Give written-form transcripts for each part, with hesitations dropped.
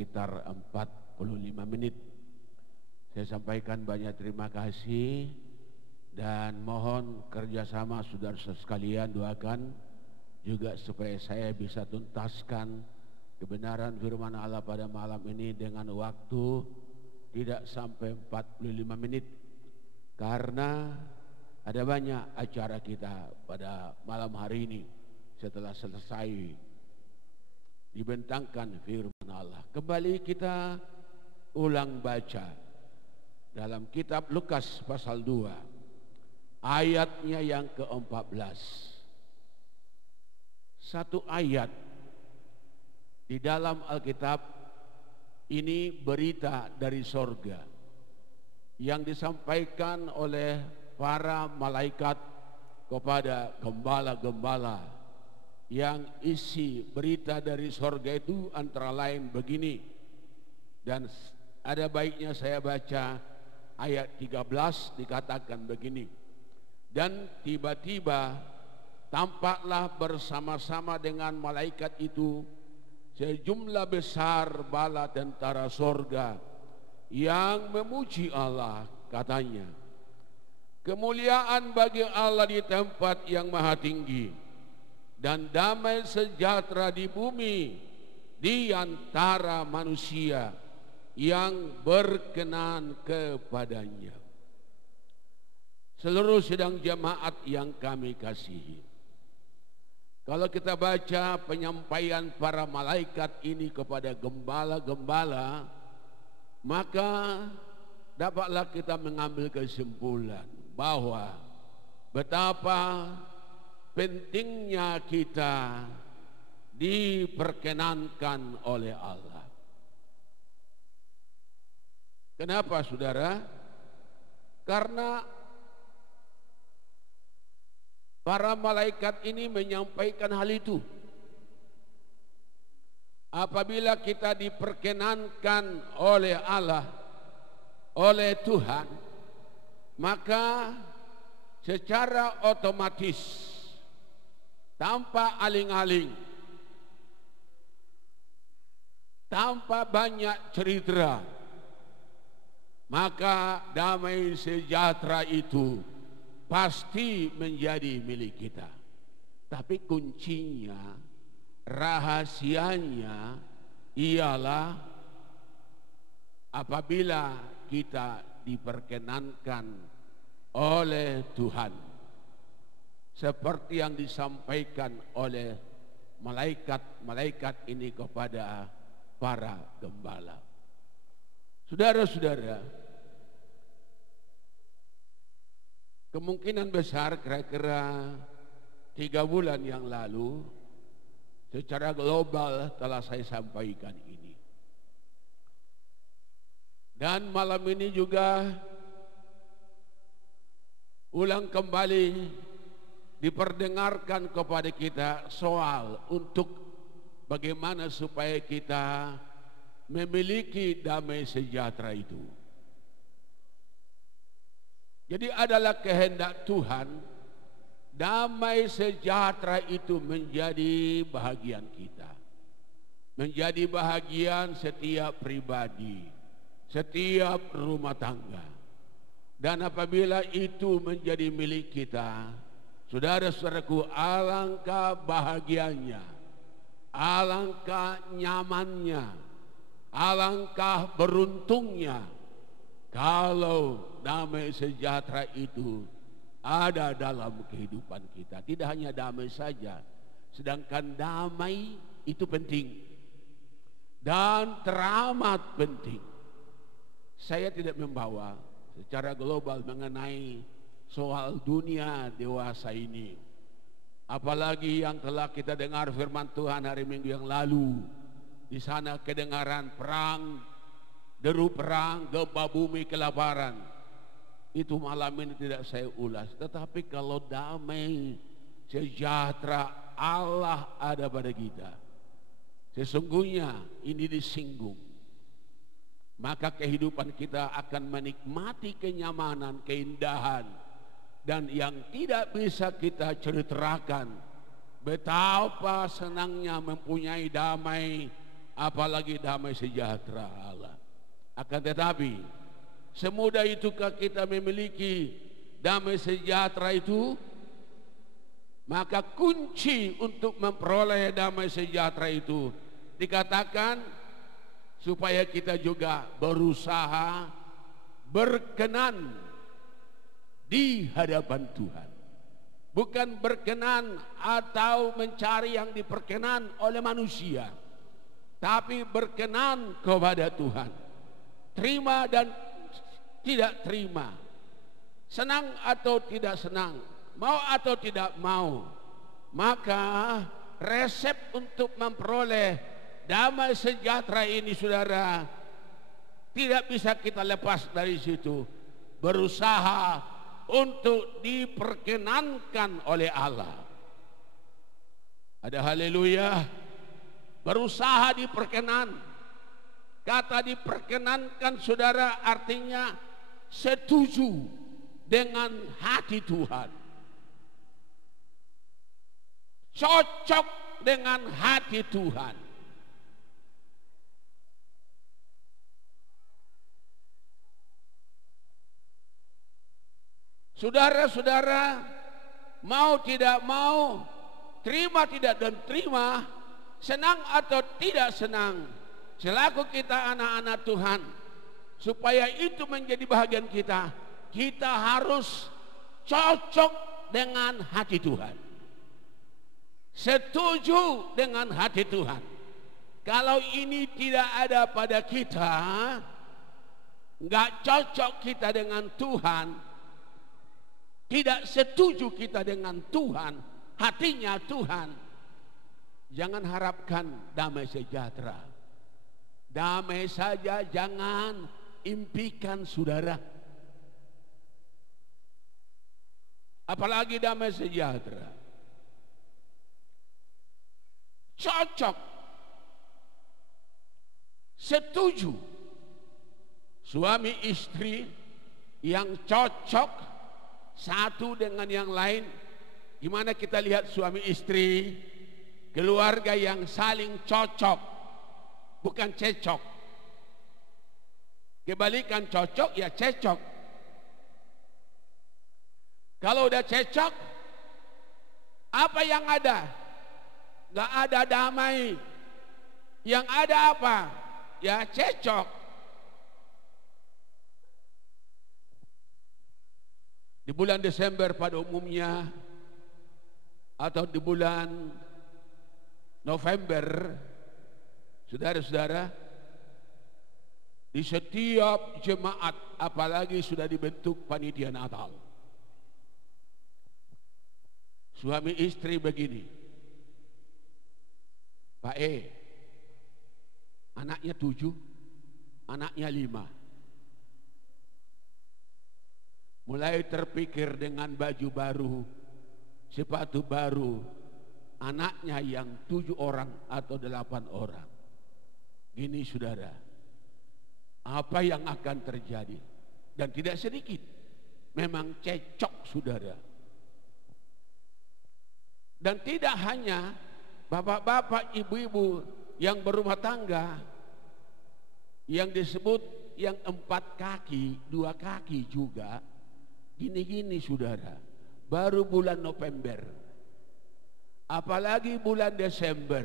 sekitar 45 menit. Saya sampaikan banyak terima kasih dan mohon kerjasama saudara sekalian, doakan juga supaya saya bisa tuntaskan kebenaran firman Allah pada malam ini dengan waktu tidak sampai 45 menit, karena ada banyak acara kita pada malam hari ini setelah selesai dibentangkan firman Allah. Kembali kita ulang baca dalam kitab Lukas pasal 2 ayatnya yang ke-14. Satu ayat di dalam Alkitab ini berita dari sorga yang disampaikan oleh para malaikat kepada gembala-gembala, yang isi berita dari sorga itu antara lain begini, dan ada baiknya saya baca ayat 13. Dikatakan begini, dan tiba-tiba tampaklah bersama-sama dengan malaikat itu sejumlah besar bala tentara sorga yang memuji Allah, katanya, kemuliaan bagi Allah di tempat yang maha tinggi, dan damai sejahtera di bumi di antara manusia yang berkenan kepadanya. Seluruh sidang jemaat yang kami kasihi, kalau kita baca penyampaian para malaikat ini kepada gembala-gembala, maka dapatlah kita mengambil kesimpulan bahwa betapa pentingnya kita diperkenankan oleh Allah. Kenapa, saudara? Karena para malaikat ini menyampaikan hal itu. Apabila kita diperkenankan oleh Allah, oleh Tuhan, maka secara otomatis, tanpa aling-aling, tanpa banyak cerita, maka damai sejahtera itu pasti menjadi milik kita. Tapi kuncinya, rahasianya ialah apabila kita diperkenankan oleh Tuhan, seperti yang disampaikan oleh malaikat-malaikat ini kepada para gembala. Saudara-saudara, kemungkinan besar kira-kira 3 bulan yang lalu secara global telah saya sampaikan ini. Dan malam ini juga ulang kembali diperdengarkan kepada kita soal untuk bagaimana supaya kita memiliki damai sejahtera itu. Jadi adalah kehendak Tuhan damai sejahtera itu menjadi bahagian kita, menjadi bahagian setiap pribadi, setiap rumah tangga. Dan apabila itu menjadi milik kita, saudara-saudaraku, alangkah bahagianya, alangkah nyamannya, alangkah beruntungnya kalau damai sejahtera itu ada dalam kehidupan kita. Tidak hanya damai saja, sedangkan damai itu penting dan teramat penting. Saya tidak membawa secara global mengenai soal dunia dewasa ini, apalagi yang telah kita dengar firman Tuhan hari Minggu yang lalu. Di sana kedengaran perang, deru perang, gempa bumi, kelaparan. Itu malam ini tidak saya ulas. Tetapi kalau damai sejahtera Allah ada pada kita, sesungguhnya ini disinggung, maka kehidupan kita akan menikmati kenyamanan, keindahan, dan yang tidak bisa kita ceritakan betapa senangnya mempunyai damai apalagi damai sejahtera Allah. Akan tetapi semudah itukah kita memiliki damai sejahtera itu? Maka kunci untuk memperoleh damai sejahtera itu dikatakan supaya kita juga berusaha berkenan di hadapan Tuhan. Bukan berkenan atau mencari yang diperkenan oleh manusia, tapi berkenan kepada Tuhan. Terima dan tidak terima, senang atau tidak senang, mau atau tidak mau. Maka resep untuk memperoleh damai sejahtera ini, saudara, tidak bisa kita lepas dari situ. Berusaha untuk diperkenankan oleh Allah. Ada haleluya. Berusaha diperkenan. Kata diperkenankan, saudara, artinya setuju dengan hati Tuhan, cocok dengan hati Tuhan. Saudara-saudara, mau tidak mau, terima tidak dan terima, senang atau tidak senang, selaku kita anak-anak Tuhan, supaya itu menjadi bahagian kita, kita harus cocok dengan hati Tuhan, setuju dengan hati Tuhan. Kalau ini tidak ada pada kita, nggak cocok kita dengan Tuhan, tidak setuju kita dengan Tuhan, hatinya Tuhan, jangan harapkan damai sejahtera. Damai saja jangan impikan, saudara. Apalagi damai sejahtera. Cocok, setuju. Suami istri yang cocok satu dengan yang lain. Gimana kita lihat suami istri, keluarga yang saling cocok, bukan cecok. Kebalikan cocok ya cecok. Kalau udah cecok, apa yang ada? Gak ada damai. Yang ada apa? Ya cecok. Di bulan Desember pada umumnya atau di bulan November, saudara-saudara, di setiap jemaat, apalagi sudah dibentuk panitia Natal, suami istri begini, Pak anaknya 7, anaknya 5. Mulai terpikir dengan baju baru, sepatu baru, anaknya yang 7 orang atau 8 orang. Gini, saudara, apa yang akan terjadi? Dan tidak sedikit, memang cecok, saudara. Dan tidak hanya bapak-bapak, ibu-ibu yang berumah tangga, yang disebut yang 4 kaki, 2 kaki juga. Gini-gini, saudara, baru bulan November, apalagi bulan Desember,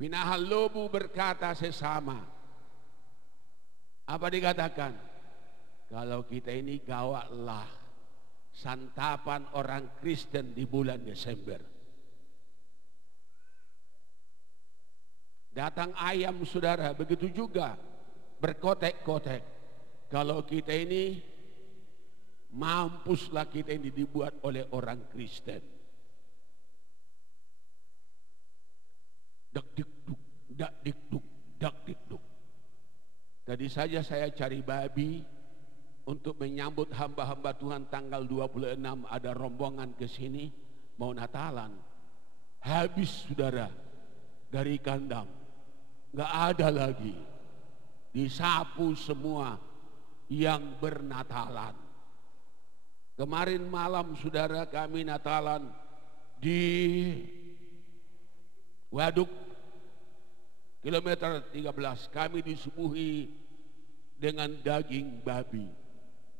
Pinahal Lobu berkata sesama, apa dikatakan? Kalau kita ini gawatlah santapan orang Kristen di bulan Desember. Datang ayam, saudara, begitu juga berkotek-kotek. Kalau kita ini, mampuslah kita ini dibuat oleh orang Kristen. Dak dikduk, dak dikduk, dak dikduk. Tadi saja saya cari babi untuk menyambut hamba-hamba Tuhan tanggal 26, ada rombongan ke sini mau Natalan. Habis, saudara, dari kandang, nggak ada lagi. Disapu semua yang bernatalan. Kemarin malam, saudara, kami Natalan di waduk kilometer 13 kami disuguhi dengan daging babi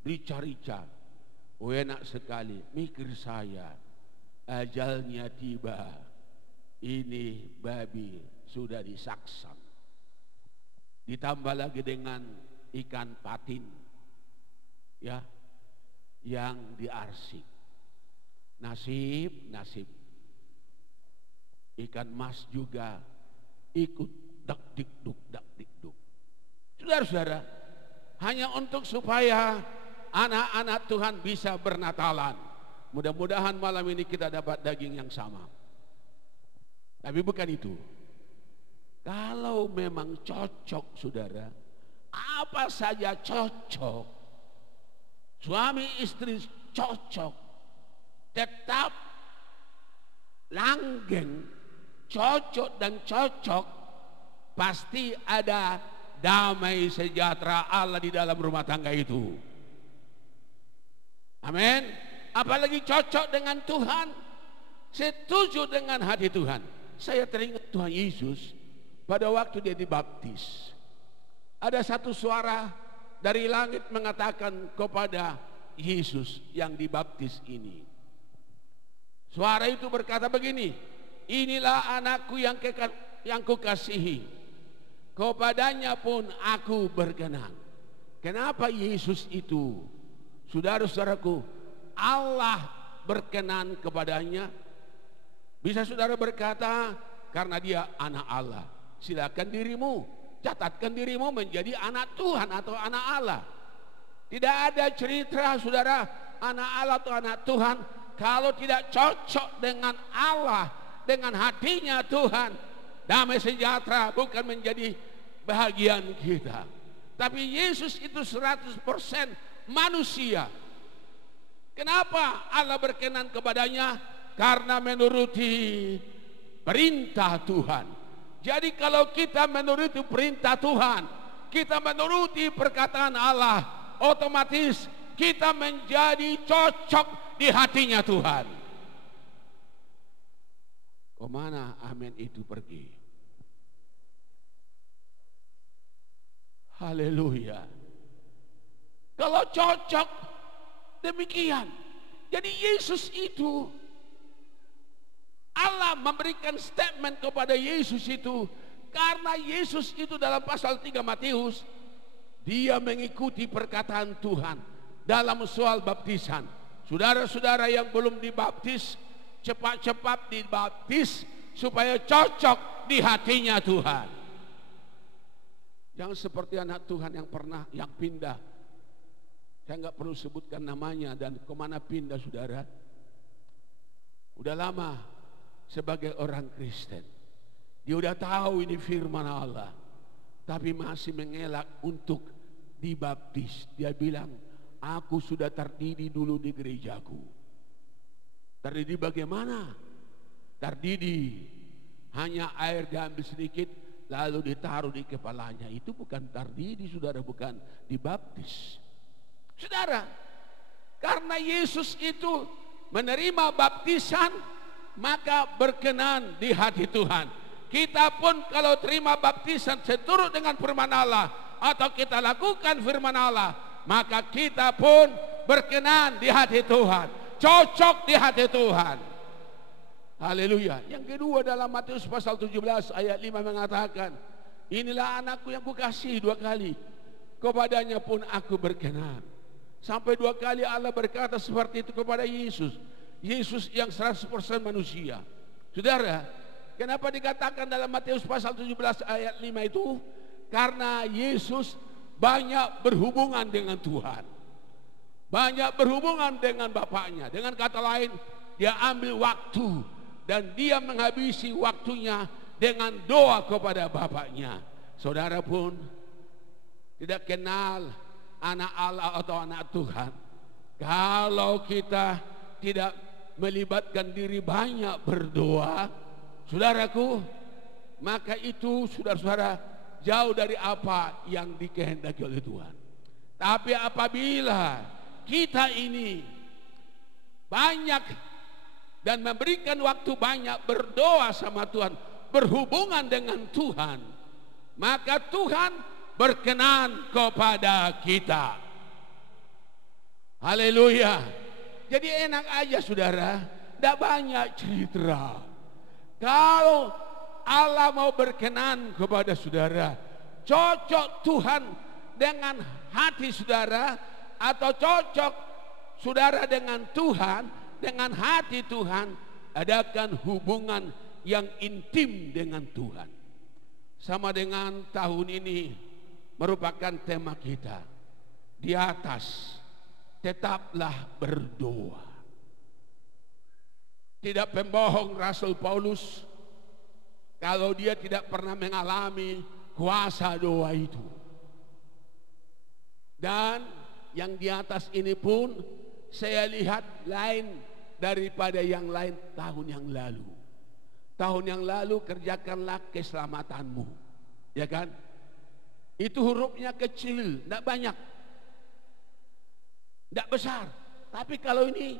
rica-rica. Enak sekali. Mikir saya, ajalnya tiba, ini babi sudah disaksan, ditambah lagi dengan ikan patin ya yang diarsik. Nasib ikan mas juga ikut dak dikduk. Saudara-saudara, hanya untuk supaya anak-anak Tuhan bisa bernatalan. Mudah-mudahan malam ini kita dapat daging yang sama. Tapi bukan itu. Kalau memang cocok, saudara, apa saja cocok. Suami istri cocok, tetap langgeng, cocok dan cocok, pasti ada damai sejahtera Allah di dalam rumah tangga itu. Amin. Apalagi cocok dengan Tuhan, setuju dengan hati Tuhan. Saya teringat Tuhan Yesus pada waktu dia dibaptis. Ada satu suara dari langit mengatakan kepada Yesus yang dibaptis ini. Suara itu berkata begini, inilah anakku yang kukasihi, kepadanya pun aku berkenan. Kenapa Yesus itu, saudara-saudaraku, Allah berkenan kepadanya? Bisa saudara berkata, karena dia anak Allah. Silakan dirimu, catatkan dirimu menjadi anak Tuhan atau anak Allah. Tidak ada cerita saudara anak Allah atau anak Tuhan kalau tidak cocok dengan Allah, dengan hatinya Tuhan. Damai sejahtera bukan menjadi bahagian kita. Tapi Yesus itu 100% manusia. Kenapa Allah berkenan kepadanya? Karena menuruti perintah Tuhan. Jadi kalau kita menuruti perintah Tuhan, kita menuruti perkataan Allah, otomatis kita menjadi cocok di hatinya Tuhan. Kemana amin itu pergi? Haleluya. Kalau cocok demikian. Jadi Yesus itu, Allah memberikan statement kepada Yesus itu, karena Yesus itu dalam pasal 3 Matius, dia mengikuti perkataan Tuhan dalam soal baptisan. Saudara-saudara yang belum dibaptis, cepat-cepat dibaptis supaya cocok di hatinya Tuhan. Jangan seperti anak Tuhan yang pindah. Saya nggak perlu sebutkan namanya dan kemana pindah, saudara. Udah lama sebagai orang Kristen, dia udah tahu ini firman Allah, tapi masih mengelak untuk dibaptis. Dia bilang, aku sudah terdidi dulu di gerejaku. Terdidi bagaimana? Terdidi hanya air diambil sedikit lalu ditaruh di kepalanya. Itu bukan terdidi, saudara, bukan dibaptis. Saudara, karena Yesus itu menerima baptisan, maka berkenan di hati Tuhan. Kita pun kalau terima baptisan seturut dengan firman Allah, atau kita lakukan firman Allah, maka kita pun berkenan di hati Tuhan, cocok di hati Tuhan. Haleluya. Yang kedua dalam Matius pasal 17 ayat 5 mengatakan, inilah anakku yang kukasihi, 2 kali, kepadanya pun aku berkenan. Sampai 2 kali Allah berkata seperti itu kepada Yesus. Yesus yang 100% manusia. Saudara, kenapa dikatakan dalam Matius pasal 17 ayat 5 itu? Karena Yesus banyak berhubungan dengan Tuhan, banyak berhubungan dengan Bapaknya. Dengan kata lain, dia ambil waktu dan dia menghabisi waktunya dengan doa kepada Bapaknya. Saudara pun tidak kenal anak Allah atau anak Tuhan kalau kita tidak melibatkan diri banyak berdoa, saudaraku, maka itu saudara-saudara jauh dari apa yang dikehendaki oleh Tuhan. Tapi apabila kita ini banyak dan memberikan waktu banyak berdoa sama Tuhan, berhubungan dengan Tuhan, maka Tuhan berkenan kepada kita. Haleluya. Jadi enak aja saudara, tidak banyak cerita. Kalau Allah mau berkenan kepada saudara, cocok Tuhan dengan hati saudara, atau cocok saudara dengan Tuhan, dengan hati Tuhan, adakan hubungan yang intim dengan Tuhan. Sama dengan tahun ini merupakan tema kita, di atas tetaplah berdoa. Tidak pembohong Rasul Paulus kalau dia tidak pernah mengalami kuasa doa itu. Dan yang di atas ini pun saya lihat lain daripada yang lain tahun yang lalu. Tahun yang lalu kerjakanlah keselamatanmu, ya kan? Itu hurufnya kecil, tidak banyak, tidak besar. Tapi kalau ini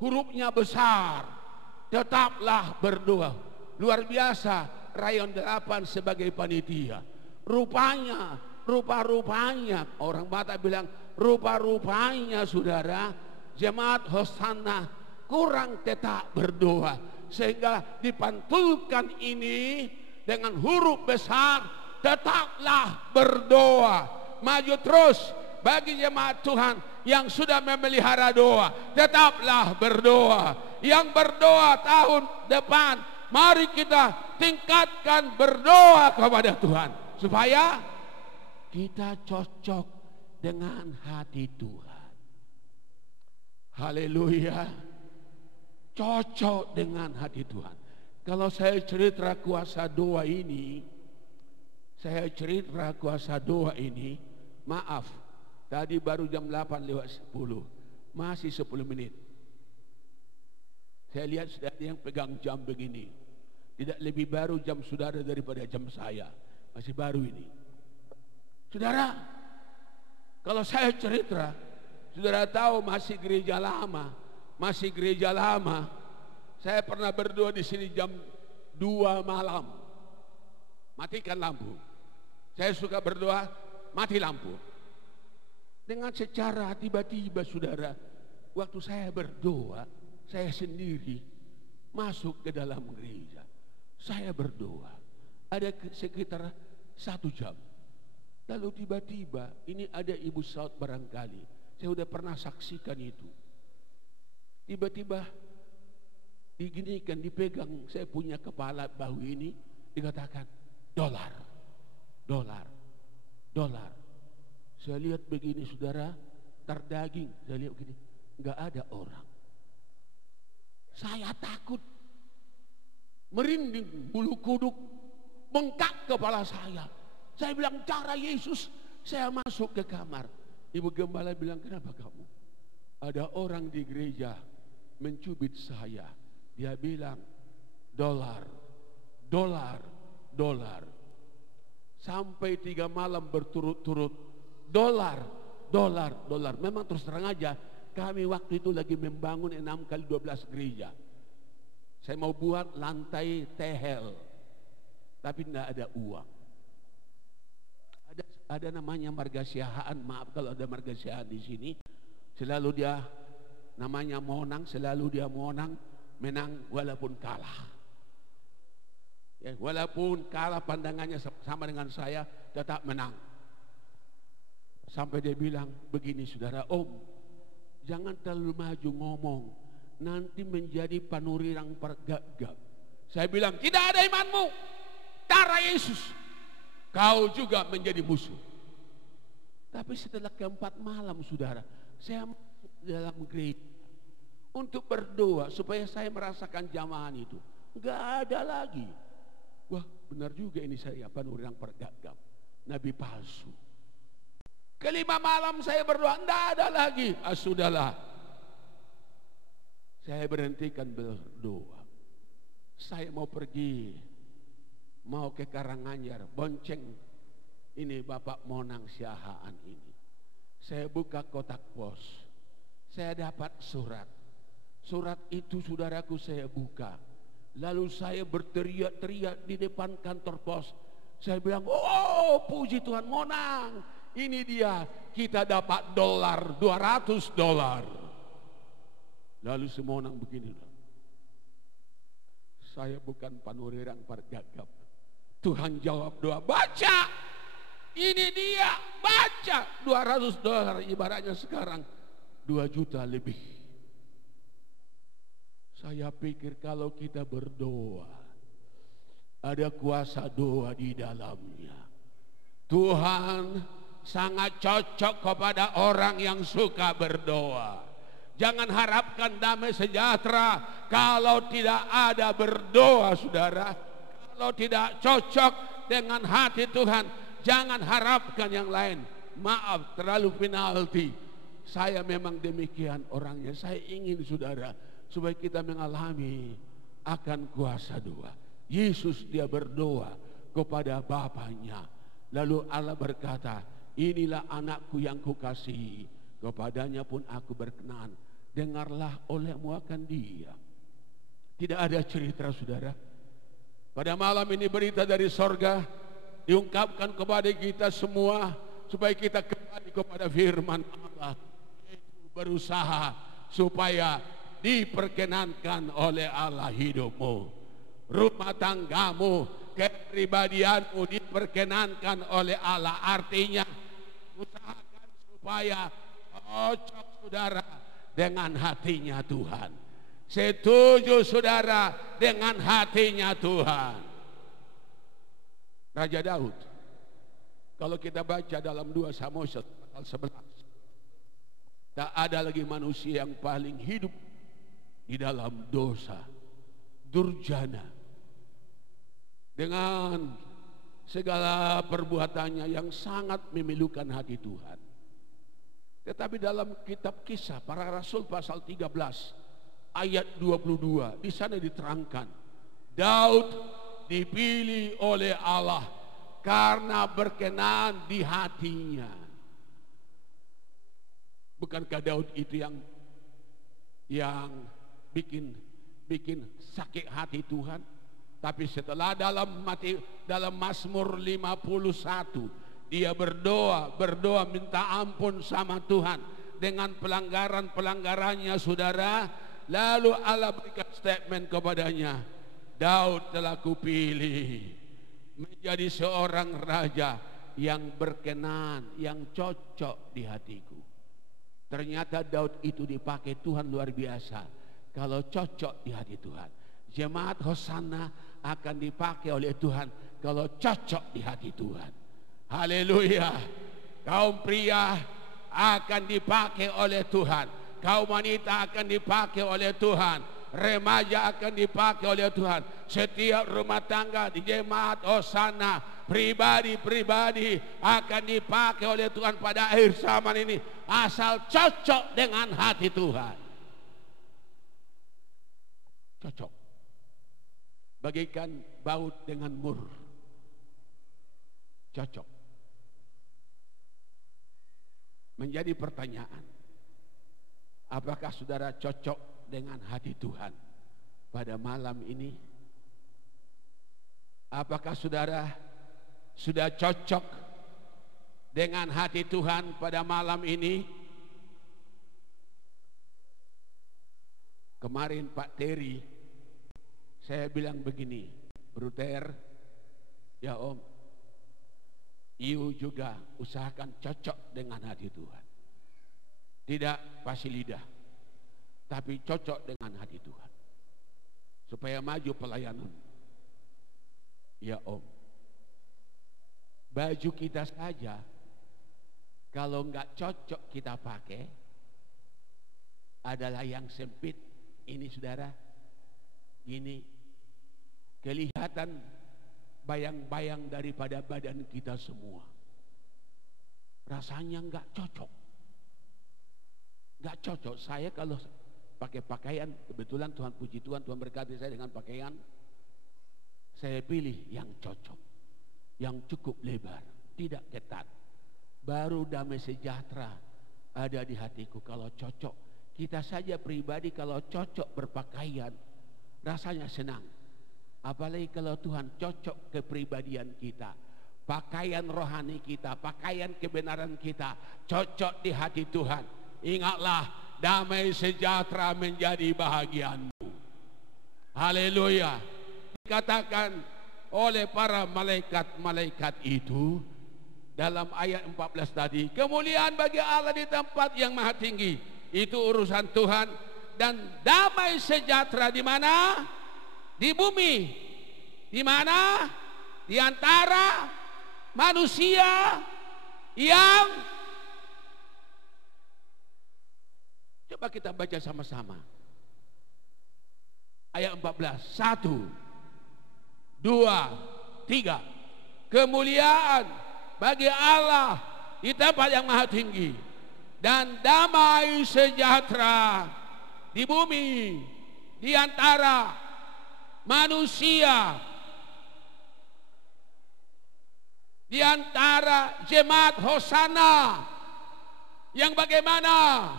hurufnya besar, tetaplah berdoa. Luar biasa rayon 8 sebagai panitia. Rupa-rupanya orang Batak bilang rupa-rupanya saudara, jemaat Hosanna kurang tetap berdoa, sehingga dipantulkan ini dengan huruf besar, tetaplah berdoa. Maju terus bagi jemaat Tuhan yang sudah memelihara doa, tetaplah berdoa. Yang berdoa tahun depan, mari kita tingkatkan berdoa kepada Tuhan, supaya kita cocok dengan hati Tuhan. Haleluya. Cocok dengan hati Tuhan. Kalau saya cerita kuasa doa ini, maaf, tadi baru jam 8:10, masih 10 menit. Saya lihat sudah ada yang pegang jam begini. Tidak lebih baru jam saudara daripada jam saya. Masih baru ini. Saudara, kalau saya cerita, saudara tahu masih gereja lama. Saya pernah berdoa di sini jam 2 malam. Matikan lampu. Saya suka berdoa, mati lampu. Dengan secara tiba-tiba saudara, waktu saya berdoa, saya sendiri masuk ke dalam gereja. Saya berdoa, ada sekitar 1 jam. Lalu tiba-tiba ini ada ibu saud barangkali. Saya sudah pernah saksikan itu. Tiba-tiba diginikan, dipegang saya punya kepala bahu ini, dikatakan dolar. Saya lihat begini saudara, terdaging. Saya lihat begini, nggak ada orang. Saya takut, merinding bulu kuduk, bengkak kepala saya. Saya bilang, cara Yesus. Saya masuk ke kamar. Ibu gembala bilang, kenapa kamu? Ada orang di gereja mencubit saya. Dia bilang, dolar. Sampai 3 malam berturut-turut, dolar. Memang terus terang aja, kami waktu itu lagi membangun 6x12 gereja. Saya mau buat lantai tehel, tapi tidak ada uang. Ada namanya marga siahaan, maaf kalau ada marga siahaan di sini. Selalu dia namanya monang, menang walaupun kalah. Ya, walaupun kalah pandangannya sama dengan saya, tetap menang. Sampai dia bilang begini saudara, Om, jangan terlalu maju ngomong, nanti menjadi panurirang pergagap. Saya bilang, tidak ada imanmu, darah Yesus, kau juga menjadi musuh. Tapi setelah keempat malam saudara, saya masuk dalam gereja untuk berdoa supaya saya merasakan jamahan itu. Enggak ada lagi. Wah, benar juga ini saya panurirang pergagap, nabi palsu. Kelima malam saya berdoa, enggak ada lagi. Sudahlah, saya berhentikan berdoa. Saya mau pergi, mau ke Karanganyar, bonceng ini Bapak Monang Siahaan ini. Saya buka kotak pos, saya dapat surat. Surat itu saudaraku saya buka, Lalu saya berteriak-teriak di depan kantor pos. Saya bilang, oh puji Tuhan, Monang, ini dia, kita dapat $200. Lalu si Monang begini, saya bukan panurirang pargagap. Tuhan jawab doa, baca, ini dia, baca. $200 ibaratnya sekarang 2 juta lebih. Saya pikir kalau kita berdoa, ada kuasa doa di dalamnya. Tuhan sangat cocok kepada orang yang suka berdoa. Jangan harapkan damai sejahtera kalau tidak ada berdoa, saudara. Kalau tidak cocok dengan hati Tuhan, jangan harapkan yang lain. Maaf, terlalu penalti. Saya memang demikian orangnya. Saya ingin, saudara, supaya kita mengalami akan kuasa doa. Yesus dia berdoa kepada Bapaknya. Lalu Allah berkata, inilah anakku yang kukasihi, kepadanya pun aku berkenan. Dengarlah olehmu akan dia. Tidak ada cerita, saudara. Pada malam ini berita dari sorga diungkapkan kepada kita semua, supaya kita kembali kepada firman Allah. Berusaha supaya diperkenankan oleh Allah hidupmu, rumah tanggamu, kepribadianmu diperkenankan oleh Allah. Artinya usahakan supaya cocok, saudara, dengan hatinya Tuhan. Setuju, saudara, dengan hatinya Tuhan. Raja Daud, kalau kita baca dalam 2 Samuel pasal 11, tak ada lagi manusia yang paling hidup di dalam dosa, durjana, dengan segala perbuatannya yang sangat memilukan hati Tuhan. Tetapi dalam kitab Kisah Para Rasul pasal 13 ayat 22, di sana diterangkan, Daud dipilih oleh Allah karena berkenan di hatinya. Bukankah Daud itu yang bikin sakit hati Tuhan? Tapi setelah dalam Mazmur 51, dia berdoa minta ampun sama Tuhan dengan pelanggarannya, saudara. Lalu Allah berikan statement kepadanya, Daud telah kupilih menjadi seorang raja yang berkenan, yang cocok di hatiku. Ternyata Daud itu dipakai Tuhan luar biasa kalau cocok di hati Tuhan. Jemaat Hosanna akan dipakai oleh Tuhan kalau cocok di hati Tuhan. Haleluya. Kaum pria akan dipakai oleh Tuhan, kaum wanita akan dipakai oleh Tuhan, remaja akan dipakai oleh Tuhan. Setiap rumah tangga di jemaat Hosanna, pribadi-pribadi akan dipakai oleh Tuhan pada akhir zaman ini, asal cocok dengan hati Tuhan. Cocok. Bagaikan baut dengan mur. Cocok. Menjadi pertanyaan, apakah saudara cocok dengan hati Tuhan pada malam ini? Apakah saudara sudah cocok dengan hati Tuhan pada malam ini? Kemarin Pak Terry, saya bilang begini, Bruter, ya Om, you juga usahakan cocok dengan hati Tuhan. Tidak pasti lidah, tapi cocok dengan hati Tuhan, supaya maju pelayanan. Ya Om, baju kita saja kalau nggak cocok kita pakai adalah yang sempit. Ini saudara, ini kelihatan bayang-bayang daripada badan kita semua. Rasanya nggak cocok. Nggak cocok. Saya kalau pakai pakaian, kebetulan Tuhan puji Tuhan, Tuhan berkati saya dengan pakaian, saya pilih yang cocok, yang cukup lebar, tidak ketat. Baru damai sejahtera ada di hatiku kalau cocok. Kita saja pribadi kalau cocok berpakaian, rasanya senang. Apalagi kalau Tuhan cocok kepribadian kita, pakaian rohani kita, pakaian kebenaran kita cocok di hati Tuhan. Ingatlah, damai sejahtera menjadi bahagianmu. Haleluya. Dikatakan oleh para malaikat-malaikat itu dalam ayat 14 tadi, kemuliaan bagi Allah di tempat yang maha tinggi, itu urusan Tuhan, dan damai sejahtera di mana? Di bumi. Di mana? Di antara manusia yang, coba kita baca sama-sama. Ayat 14. 1, 2, 3. Kemuliaan bagi Allah di tempat yang maha tinggi, dan damai sejahtera di bumi di antara manusia, di antara jemaat Hosana yang bagaimana?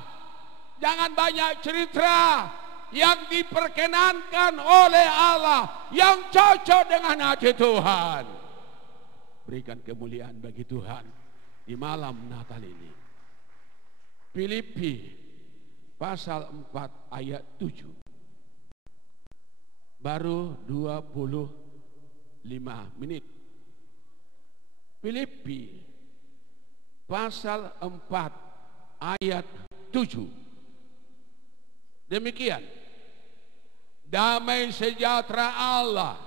Jangan banyak cerita, yang diperkenankan oleh Allah, yang cocok dengan hati Tuhan. Berikan kemuliaan bagi Tuhan di malam Natal ini. Filipi pasal 4 ayat 7. Baru 25 menit. Filipi pasal 4 ayat 7. Demikian, damai sejahtera Allah.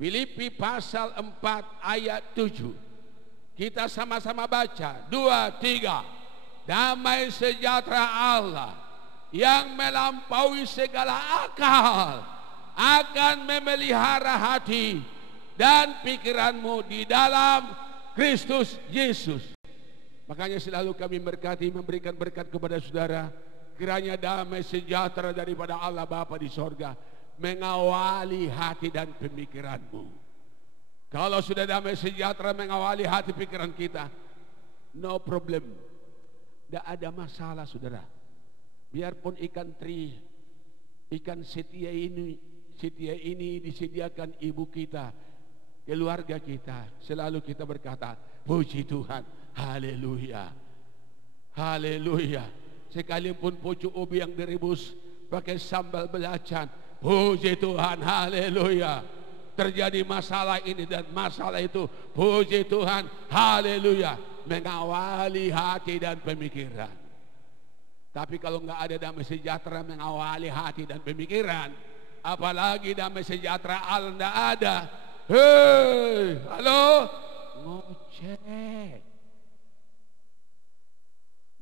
Filipi pasal 4 ayat 7. Kita sama-sama baca. 2, 3. Damai sejahtera Allah yang melampaui segala akal akan memelihara hati dan pikiranmu di dalam Kristus Yesus. Makanya selalu kami berkati, memberikan berkat kepada saudara, kiranya damai sejahtera daripada Allah Bapa di sorga mengawali hati dan pemikiranmu. Kalau sudah damai sejahtera mengawali hati pikiran kita, no problem, tidak ada masalah saudara. Biarpun ikan setia ini disediakan ibu kita, keluarga kita, selalu kita berkata, puji Tuhan, haleluya, haleluya. Sekalipun pucuk ubi yang direbus pakai sambal belacan, puji Tuhan, haleluya. Terjadi masalah ini dan masalah itu, puji Tuhan, haleluya, mengawali hati dan pemikiran. Tapi kalau nggak ada damai sejahtera mengawali hati dan pemikiran, apalagi damai sejahtera Allah nggak ada, hei, halo, ngoceh.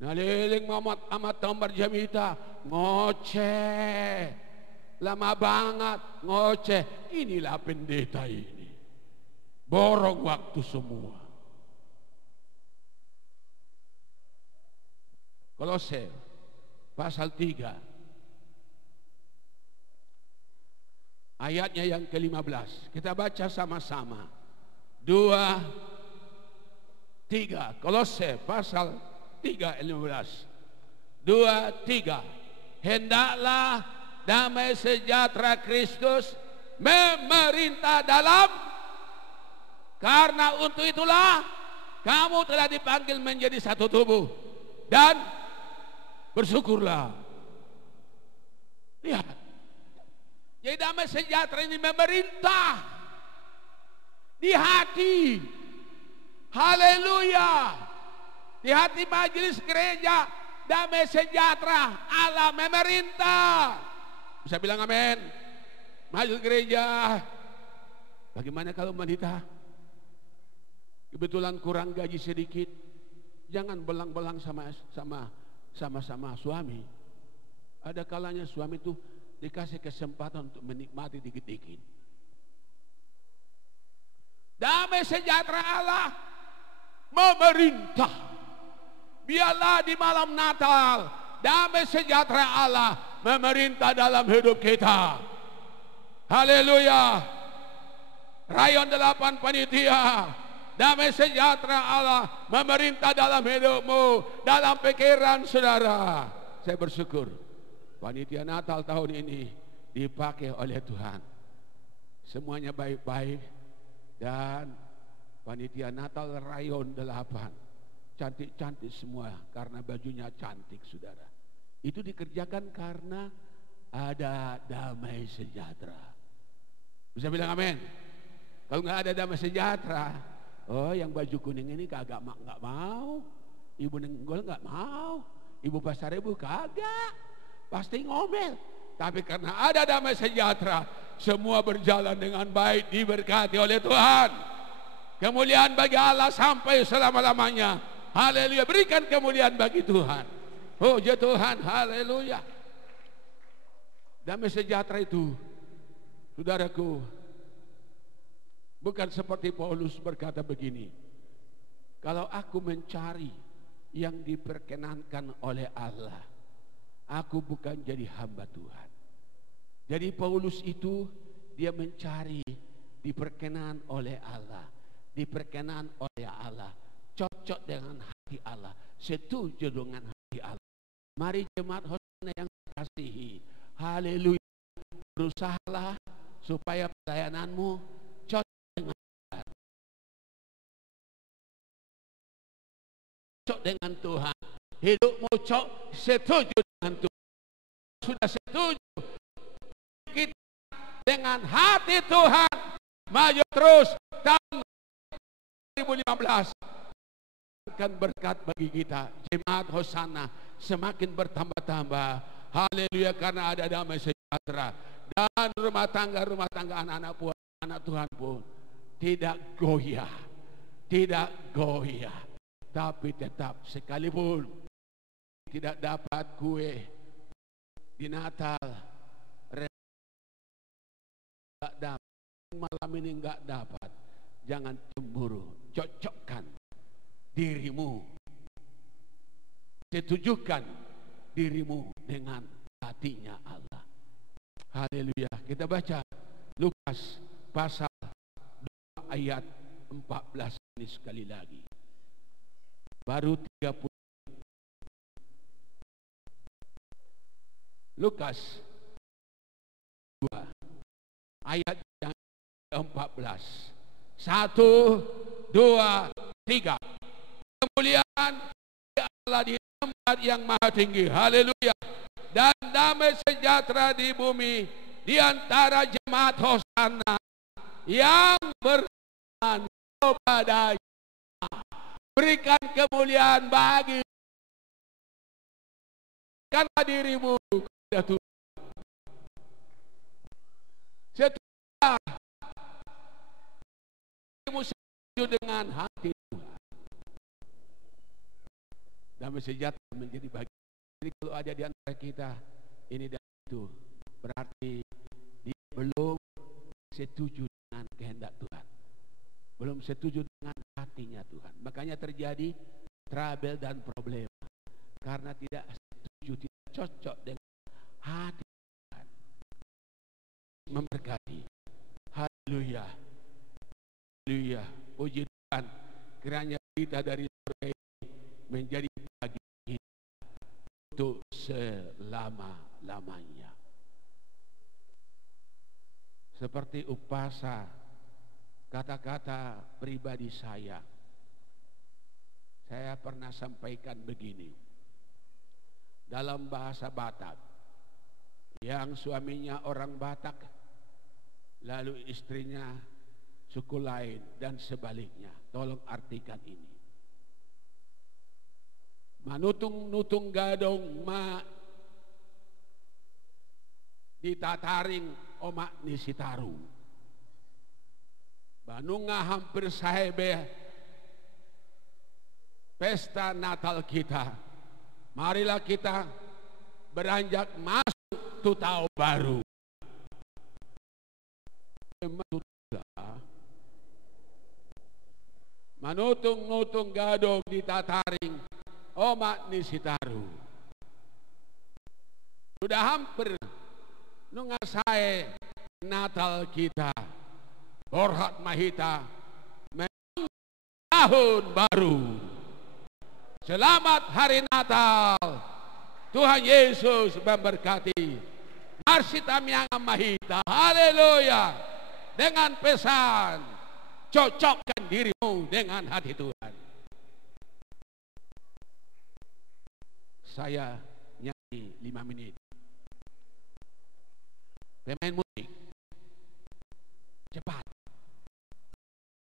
Naliling mamat amat tambar jamita, ngoceh. Lama banget, ngoceh. Inilah pendeta ini, borong waktu semua. Kolose pasal 3 ayatnya yang ke-15. Kita baca sama-sama. 2, 3. Kolose pasal 3 15. 2, 3. Hendaklah damai sejahtera Kristus memerintah dalam, karena untuk itulah kamu telah dipanggil menjadi satu tubuh, dan bersyukurlah. Lihat, jadi damai sejahtera ini memerintah di hati, haleluya, di hati majelis gereja. Damai sejahtera Allah memerintah. Bisa bilang amin? Majelis gereja. Bagaimana kalau wanita kebetulan kurang gaji sedikit, jangan belang-belang sama suami. Ada kalanya suami itu dikasih kesempatan untuk menikmati dikit-dikit. Damai sejahtera Allah memerintah. Biarlah di malam Natal damai sejahtera Allah memerintah dalam hidup kita. Haleluya. Rayon 8 panitia, damai sejahtera Allah memerintah dalam hidupmu, dalam pikiran saudara. Saya bersyukur panitia Natal tahun ini dipakai oleh Tuhan. Semuanya baik-baik. Dan panitia Natal Rayon 8 cantik-cantik semua karena bajunya cantik, saudara. Itu dikerjakan karena ada damai sejahtera. Bisa bilang amin? Kalau nggak ada damai sejahtera, oh yang baju kuning ini kagak nggak mau, ibu nenggol nggak mau, ibu pasar ibu kagak, pasti ngomel. Tapi karena ada damai sejahtera, semua berjalan dengan baik, diberkati oleh Tuhan. Kemuliaan bagi Allah sampai selama-lamanya. Haleluya, berikan kemuliaan bagi Tuhan. Oh ya Tuhan, haleluya. Damai sejahtera itu, saudaraku, bukan seperti Paulus berkata begini, kalau aku mencari yang diperkenankan oleh Allah, aku bukan jadi hamba Tuhan. Jadi Paulus itu dia mencari diperkenan oleh Allah, diperkenan oleh Allah, cocok dengan hati Allah, setuju dengan hati Allah. Mari jemaat Hosana yang dikasihi, haleluya, berusahalah supaya pelayananmu cocok dengan Tuhan. Cocok dengan Tuhan, hidupmu cocok, setuju dengan Tuhan. Sudah setuju kita dengan hati Tuhan, maju terus. Tahun 2015 akan berkat bagi kita. Jemaat Hosana semakin bertambah-tambah, haleluya, karena ada damai sejahtera. Dan rumah tangga anak-anak Tuhan pun tidak goyah, tapi tetap sekalipun tidak dapat kue di Natal, nggak dapat malam ini, nggak dapat, jangan cemburu, cocokkan dirimu, setujukan dirimu dengan hatinya Allah. Haleluya. Kita baca Lukas pasal 2 ayat 14 ini sekali lagi. Baru 30. Lukas 2 ayat yang 14. 1, 2, 3. Kemuliaan Allah di tempat yang maha tinggi. Haleluya. Dan damai sejahtera di bumi di antara jemaat Hosana yang beriman kepadanya. Berikan kemuliaan bagi karena dirimu kepada Tuhan. Setelah dirimu setuju dengan hati Tuhan, damai sejahtera menjadi bagian. Jadi kalau ada di antara kita ini dan itu, berarti dia belum setuju dengan kehendak Tuhan, belum setuju dengan hatinya Tuhan. Makanya terjadi trouble dan problem karena tidak setuju, tidak cocok dengan hati Tuhan. Memberkati. Haleluya, haleluya. Puji Tuhan, kiranya kita dari surga ini menjadi bagian untuk selama-lamanya. Seperti upasa, kata-kata pribadi saya pernah sampaikan begini. Dalam bahasa Batak, yang suaminya orang Batak, lalu istrinya suku lain dan sebaliknya. Tolong artikan ini. Manutung-nutung gadong ma ditataring omak nisitaru. Banunga hampir sahibe pesta Natal kita. Marilah kita beranjak masuk tahun baru. Manutung-nutung gadong ditataring omak nisitaru. Sudah hampir nungasai Natal kita. Borhat mahita tahun baru. Selamat hari Natal. Tuhan Yesus memberkati. Arsitamyang Mahita. Haleluya. Dengan pesan, cocokkan dirimu dengan hati Tuhan. Saya nyanyi 5 menit. Pemain